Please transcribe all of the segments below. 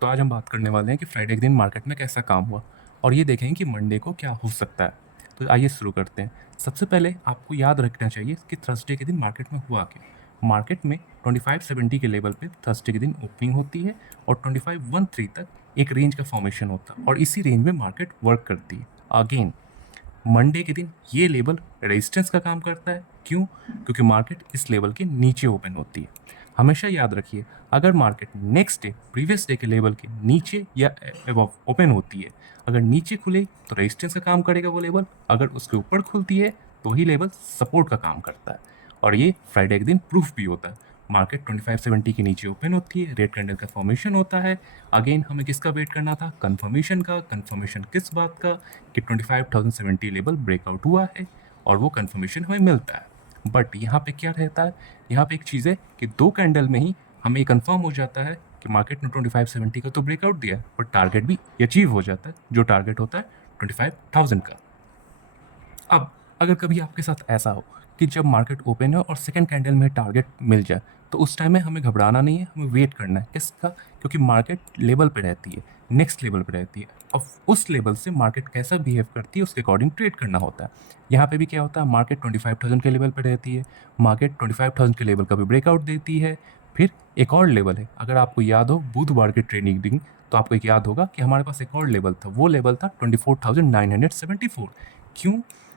तो आज हम बात करने वाले हैं कि फ्राइडे के दिन मार्केट में कैसा काम हुआ और ये देखेंगे कि मंडे को क्या हो सकता है। तो आइए शुरू करते हैं। सबसे पहले आपको याद रखना चाहिए कि थर्सडे के दिन मार्केट में हुआ क्या। मार्केट में 2570 के लेवल पे थर्सडे के दिन ओपनिंग होती है और 2513 तक एक रेंज का फॉर्मेशन होता है और इसी रेंज में मार्केट वर्क करती है। अगेन मंडे के दिन ये लेवल रेजिस्टेंस का काम करता है। क्यों? क्योंकि मार्केट इस लेवल के नीचे ओपन होती है। हमेशा याद रखिए, अगर market next day previous day के लेवल के नीचे या अबव ओपन होती है, अगर नीचे खुले तो रेजिस्टेंस का काम करेगा वो लेवल, अगर उसके ऊपर खुलती है तो ही लेवल सपोर्ट का काम करता है। और ये फ्राइडे के दिन प्रूफ भी होता है। मार्केट 2570 के नीचे ओपन होती है, रेड कैंडल का फॉर्मेशन होता है। अगेन हमें किसका वेट करना था? कंफर्मेशन का। कंफर्मेशन किस बात का? कि 25,070 लेवल ब्रेकआउट हुआ है और वो कंफर्मेशन हमें मिलता है। बट यहाँ पे क्या रहता है? यहाँ पे एक चीज़ है कि 2 कैंडल में ही हमें कंफर्म हो जाता है कि मार्केट ने 2570 का तो ब्रेकआउट दिया है, बट टारगेट भी अचीव हो जाता है, जो टारगेट होता है 25,000 का। अब अगर कभी आपके साथ ऐसा हो कि जब मार्केट ओपन हो और सेकंड कैंडल में टारगेट मिल जाए, तो उस टाइम में हमें घबराना नहीं है, हमें वेट करना है। किसका? क्योंकि मार्केट लेवल पे रहती है, नेक्स्ट लेवल पे रहती है। अब उस लेवल से मार्केट कैसा बिहेव करती है उसके अकॉर्डिंग ट्रेड करना होता है। यहाँ पे भी क्या होता है, मार्केट 25,000 के लेवल पे रहती है, मार्केट 25,000 के लेवल का भी ब्रेकआउट देती है। फिर एक और लेवल है, अगर आपको याद हो बुधवार के ट्रेडिंग, तो आपको एक याद होगा कि हमारे पास एक और लेवल था, वो लेवल था 24,974। क्यों?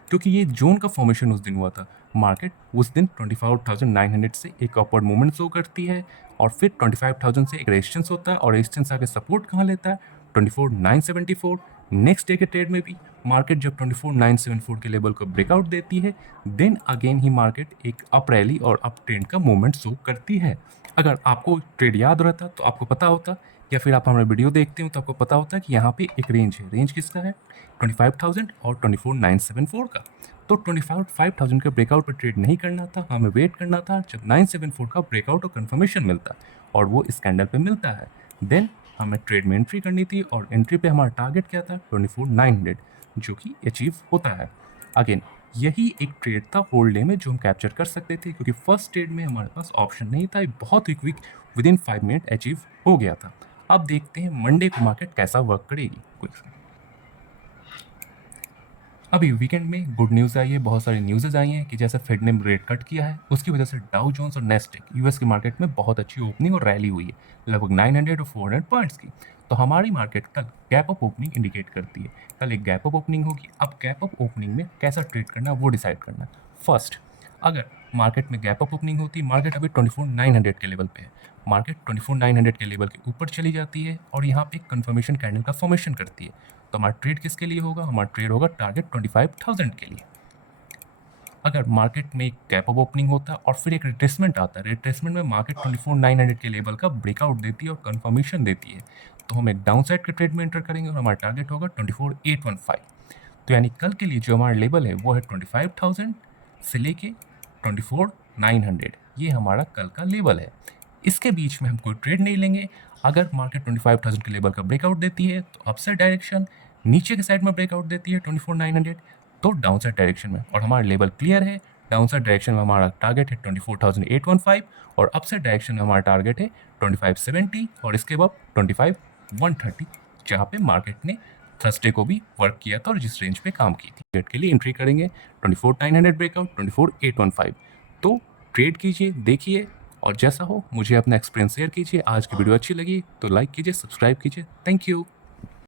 क्योंकि ये जोन का फॉर्मेशन उस दिन हुआ था। मार्केट उस दिन 24,900 से एक अपवर्ड मूवमेंट शो करती है और फिर 25,000 से एक रेजिस्टेंस होता है और रेजिस्टेंस आके सपोर्ट कहाँ लेता है? 24,974। नेक्स्ट डे के ट्रेड में भी मार्केट जब 24,974 के लेवल को ब्रेकआउट देती है, देन अगेन ही मार्केट एक अप रैली और अप ट्रेंड का मूवमेंट शो करती है। अगर आपको ट्रेड याद रहता तो आपको पता होता, या फिर आप हमारे वीडियो देखते हो तो आपको पता होता है कि यहाँ पे एक रेंज है। रेंज किसका है? 25,000 और 24,974 का। तो 25,000 के ब्रेकआउट पर ट्रेड नहीं करना था, हमें वेट करना था जब 974 का ब्रेकआउट और कंफर्मेशन मिलता और वो इस कैंडल पे मिलता है, देन हमें ट्रेड में एंट्री करनी थी और एंट्री पे हमारा टारगेट क्या था? 24,900, जो कि अचीव होता है। अगेन यही एक ट्रेड था होल्ड डे में जो हम कैप्चर कर सकते थे, क्योंकि फर्स्ट ट्रेड में हमारे पास ऑप्शन नहीं था, बहुत ही quick within 5 minute achieve हो गया था। अब देखते हैं मंडे को मार्केट कैसा वर्क करेगी। अभी वीकेंड में गुड न्यूज़ आई है, बहुत सारी न्यूज़ेज आई हैं कि जैसे फेड ने रेट कट किया है, उसकी वजह से डाउ जोन्स और नेस्डेक यूएस की मार्केट में बहुत अच्छी ओपनिंग और रैली हुई है, लगभग 900 और 400 पॉइंट्स की। तो हमारी मार्केट कल गैप अप ओपनिंग इंडिकेट करती है। कल एक गैप अप ओपनिंग होगी। अब गैप अप ओपनिंग में कैसा ट्रेड करना वो डिसाइड करना है। फर्स्ट, अगर मार्केट में गैप अप ओपनिंग होती है, मार्केट अभी 24,900 के लेवल पे है, मार्केट 24,900 के लेवल के ऊपर चली जाती है और यहाँ पे कंफर्मेशन कैंडल का फॉर्मेशन करती है, तो हमारा ट्रेड किसके लिए होगा? हमारा ट्रेड होगा टारगेट 25,000 के लिए। अगर मार्केट में एक गैप अप ओपनिंग होता है और फिर एक रिट्रेसमेंट आता है, रिट्रेसमेंट में मार्केट 24,900 के लेवल का ब्रेकआउट देती है और कंफर्मेशन देती है, तो हम एक डाउन साइड के ट्रेड में एंटर करेंगे और हमारा टारगेट होगा 24,815। तो यानी कल के लिए जो हमारा लेवल है वो है 25,000 से लेके 24,900, ये हमारा कल का लेवल है। इसके बीच में हम कोई ट्रेड नहीं लेंगे। अगर मार्केट 25,000 के लेवल का ब्रेकआउट देती है तो अपसाइड डायरेक्शन, नीचे के साइड में ब्रेकआउट देती है 24,900 तो डाउन साइड डायरेक्शन में, और हमारा लेवल क्लियर है। डाउन साइड डायरेक्शन में हमारा टारगेट है 24,815 और अपसाइड डायरेक्शन में हमारा टारगेट है 2570 और इसके बाद 25,130, जहाँ पे मार्केट ने थर्सडे को भी वर्क किया था और जिस रेंज पे काम की थी। ट्रेड के लिए एंट्री करेंगे 24,900 ब्रेकआउट 24,815। तो ट्रेड कीजिए, देखिए, और जैसा हो मुझे अपना एक्सपीरियंस शेयर कीजिए। आज की वीडियो अच्छी लगी तो लाइक कीजिए, सब्सक्राइब कीजिए। Thank you.